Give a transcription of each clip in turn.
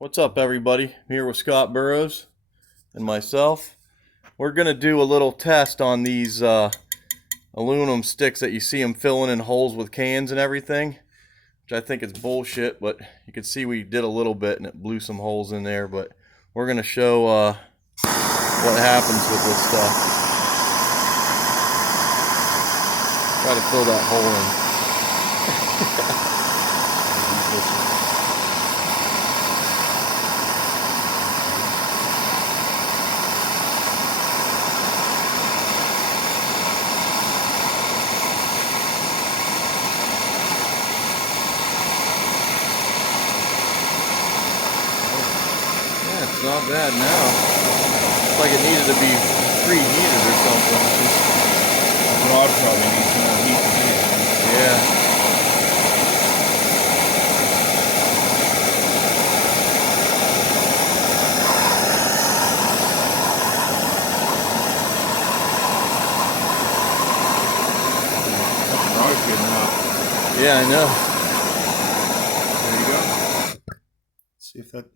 What's up, everybody? I'm here with Scott Burrows and myself. We're going to do a little test on these aluminum sticks that you see them filling in holes with cans and everything, which I think is bullshit, but you can see we did a little bit and it blew some holes in there, but we're going to show what happens with this stuff. Try to fill that hole in. It's not bad now. It's like it needed to be preheated or something. The rod probably needs some more heat than anything. Yeah. That rod's getting out. Yeah, I know. There you go. Let's see if that...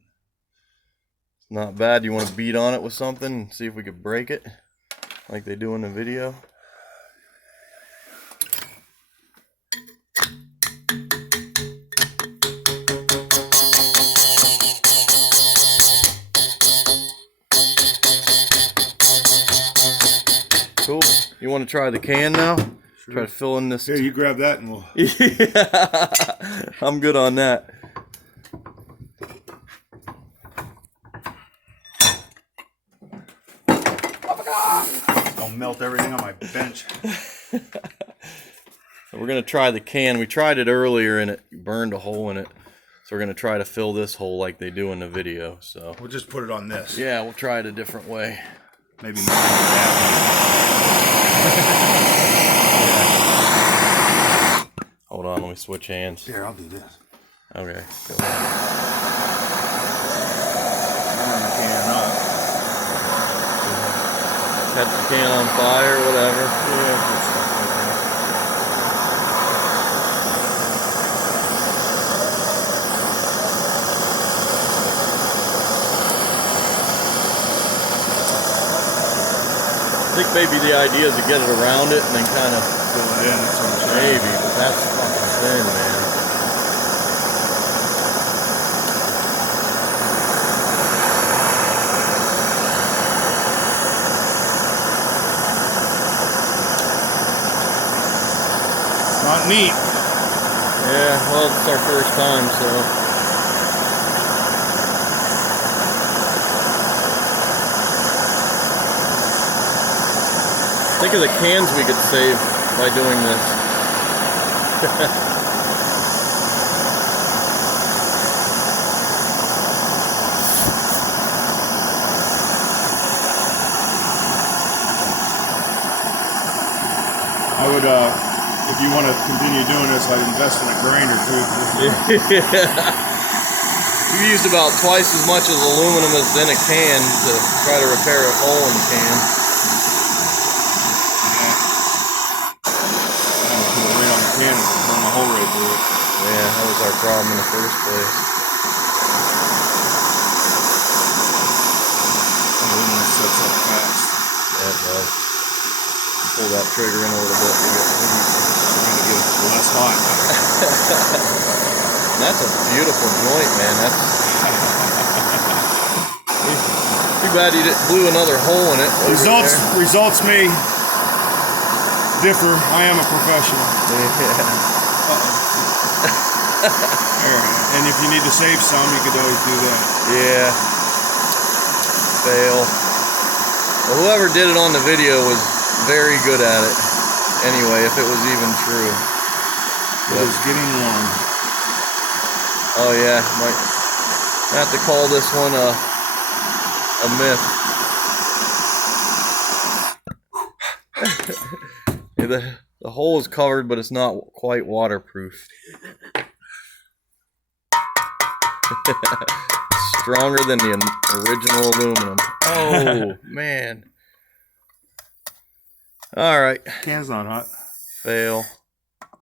Not bad. You want to beat on it with something and see if we could break it like they do in the video? Cool. You want to try the can now? Sure. Try to fill in this. Here, you grab that and we'll... Yeah, I'm good on that. Don't melt everything on my bench. So we're going to try the can. We tried it earlier and it burned a hole in it. So we're going to try to fill this hole like they do in the video. So we'll just put it on this. Yeah, we'll try it a different way. Maybe not that way. Hold on, let me switch hands. Here, I'll do this. Okay, go ahead. Catch the can on fire, whatever. Yeah, good stuff like that. I think maybe the idea is to get it around it and then kind of fill it in. That's what I'm saying. Maybe, but that's fucking thin, man. Not neat. Yeah, well, it's our first time, so. Think of the cans we could save by doing this. I would, if you want to continue doing this, I'd invest in a grinder too. Yeah. You used about twice as much as aluminum as in a can to try to repair a hole in the can. Yeah. I put it right on the can and burn the hole right through it. Yeah, that was our problem in the first place. Aluminum sets up fast. Yeah, it does. Pull that trigger in a little bit. Less hot. That's a beautiful joint, man. That's too bad you didn't blew another hole in it. Results may differ. I am a professional. And if you need to save some, you could always do that. Yeah. Fail. Well, whoever did it on the video was very good at it. Anyway, if it was even true. It is getting warm. Oh yeah, might have to call this one a myth. Yeah, the hole is covered, but it's not quite waterproof. Stronger than the original aluminum. Oh man. All right. Can's not hot. Fail.